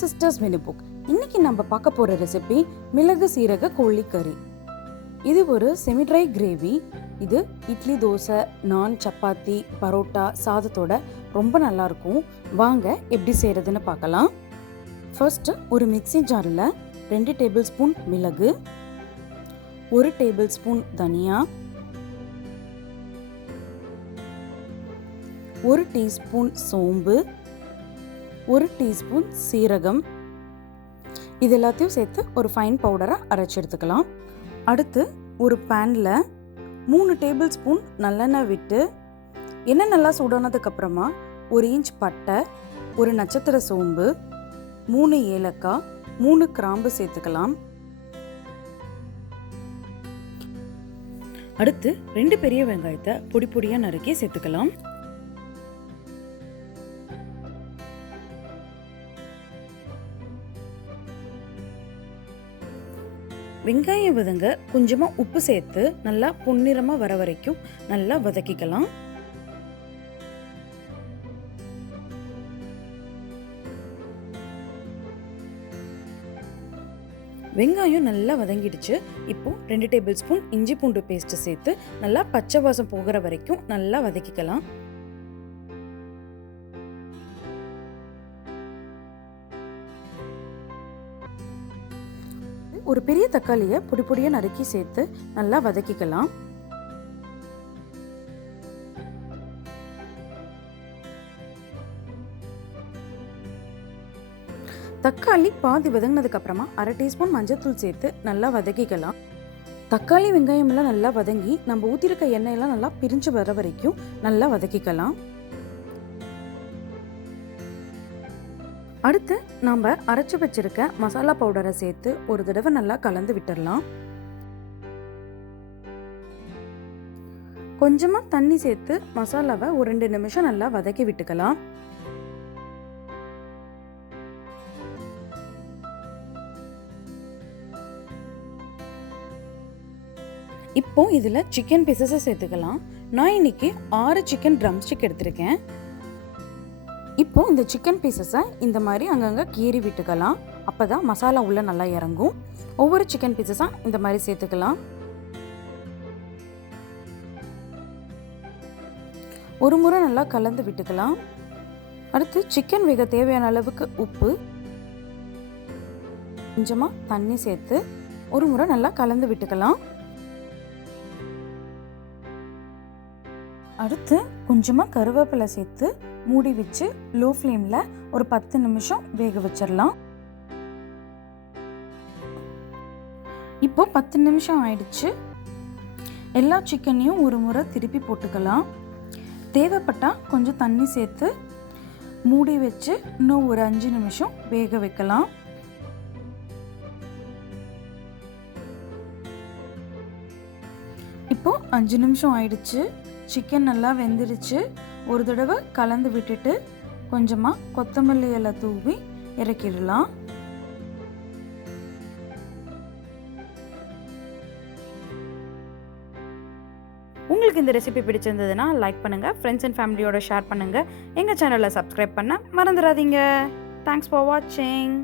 Sisters menu book. இன்னைக்கு நம்ம பார்க்க போகிற ரெசிபி மிளகு சீரக கோழிக்கறி. இது ஒரு செமி ட்ரை கிரேவி. இது இட்லி, தோசை, நான், சப்பாத்தி, பரோட்டா, சாதத்தோட ரொம்ப நல்லாயிருக்கும். வாங்க எப்படி செய்கிறதுன்னு பார்க்கலாம். ஃபர்ஸ்ட் ஒரு மிக்ஸி ஜாரில் 2 டேபிள் ஸ்பூன் மிளகு, 1 டேபிள் ஸ்பூன் தனியா, 1 டீஸ்பூன் சோம்பு, 1 டீஸ்பூன் சீரகம், இது எல்லாத்தையும் சேர்த்து ஒரு ஃபைன் பவுடராக அரைச்சி எடுத்துக்கலாம். அடுத்து ஒரு பேனில் 3 டேபிள் ஸ்பூன் நல்லெண்ணெய் விட்டு எண்ணெய் நல்லா சூடானதுக்கப்புறமா 1 இன்ச் பட்டை, 1 நட்சத்திர சோம்பு, 3 ஏலக்காய், 3 கிராம்பு சேர்த்துக்கலாம். அடுத்து 2 பெரிய வெங்காயத்தை பொடி பொடியாக நறுக்கி சேர்த்துக்கலாம். வெங்காயம் வதங்க கொஞ்சமாக உப்பு சேர்த்து நல்லா பொன்னிறமாக வர வரைக்கும் நல்லா வதக்கிக்கலாம். வெங்காயம் நல்லா வதங்கிடுச்சு. இப்போ 2 டேபிள் ஸ்பூன் இஞ்சி பூண்டு பேஸ்ட் சேர்த்து நல்லா பச்சை வாசம் போகிற வரைக்கும் நல்லா வதக்கிக்கலாம். ஒரு பெரிய தக்காளியை பொடி பொடியாக நறுக்கி சேர்த்து நல்லா வதக்கிக்கலாம். தக்காளி பாதி வதங்கினதுக்கு அப்புறமா 1/2 டீஸ்பூன் மஞ்சள்தூள் சேர்த்து நல்லா வதக்கிக்கலாம். தக்காளி வெங்காயம் எல்லாம் நல்லா வதங்கி நம்ம ஊற்றிருக்க எண்ணெயெல்லாம் நல்லா பிரிஞ்சு வர வரைக்கும் நல்லா வதக்கிக்கலாம். அடுத்து நம்ம அரைச்சி வச்சிருக்க மசாலா பவுடரை சேர்த்து ஒரு தடவை நல்லா கலந்து விட்டுடலாம். கொஞ்சமா தண்ணி சேர்த்து மசாலாவை ஒரு 2 நிமிஷம் நல்லா வதக்கி விட்டுக்கலாம். இப்போ இதுல சிக்கன் பீசஸை சேர்த்துக்கலாம். நான் இன்னைக்கு 6 சிக்கன் ட்ரம் ஸ்டிக் எடுத்திருக்கேன். இப்போ இந்த சிக்கன் பீசஸை இந்த மாதிரி அங்கங்கே கீறி விட்டுக்கலாம். அப்போ தான் மசாலா உள்ளே நல்லா இறங்கும். ஒவ்வொரு சிக்கன் பீசஸாக இந்த மாதிரி சேர்த்துக்கலாம். ஒரு முறை நல்லா கலந்து விட்டுக்கலாம். அடுத்து சிக்கன் வேக தேவையான அளவுக்கு உப்பு, கொஞ்சமாக தண்ணி சேர்த்து ஒரு முறை நல்லா கலந்து விட்டுக்கலாம். அடுத்து கொஞ்சமாக கருவேப்பிலை சேர்த்து மூடி வச்சு லோ ஃப்ளேமில் ஒரு 10 நிமிஷம் வேக வச்சிடலாம். இப்போ 10 நிமிஷம் ஆயிடுச்சு. எல்லா சிக்கனையும் ஒரு முறை திருப்பி போட்டுக்கலாம். தேவைப்பட்டால் கொஞ்சம் தண்ணி சேர்த்து மூடி வச்சு இன்னும் ஒரு 5 நிமிஷம் வேக வைக்கலாம். இப்போ 5 நிமிஷம் ஆயிடுச்சு. சிக்கன் நல்லா வெந்துருச்சு. ஒரு தடவை கலந்து விட்டுட்டு கொஞ்சமாக கொத்தமல்லி இலை தூவி இறக்கிடலாம். உங்களுக்கு இந்த ரெசிபி பிடிச்சிருந்ததுன்னா லைக் பண்ணுங்கள், ஃப்ரெண்ட்ஸ் அண்ட் ஃபேமிலியோட ஷேர் பண்ணுங்கள். எங்கள் சேனலை சப்ஸ்கிரைப் பண்ண மறந்துடாதீங்க. தேங்க்ஸ் ஃபார் வாட்சிங்.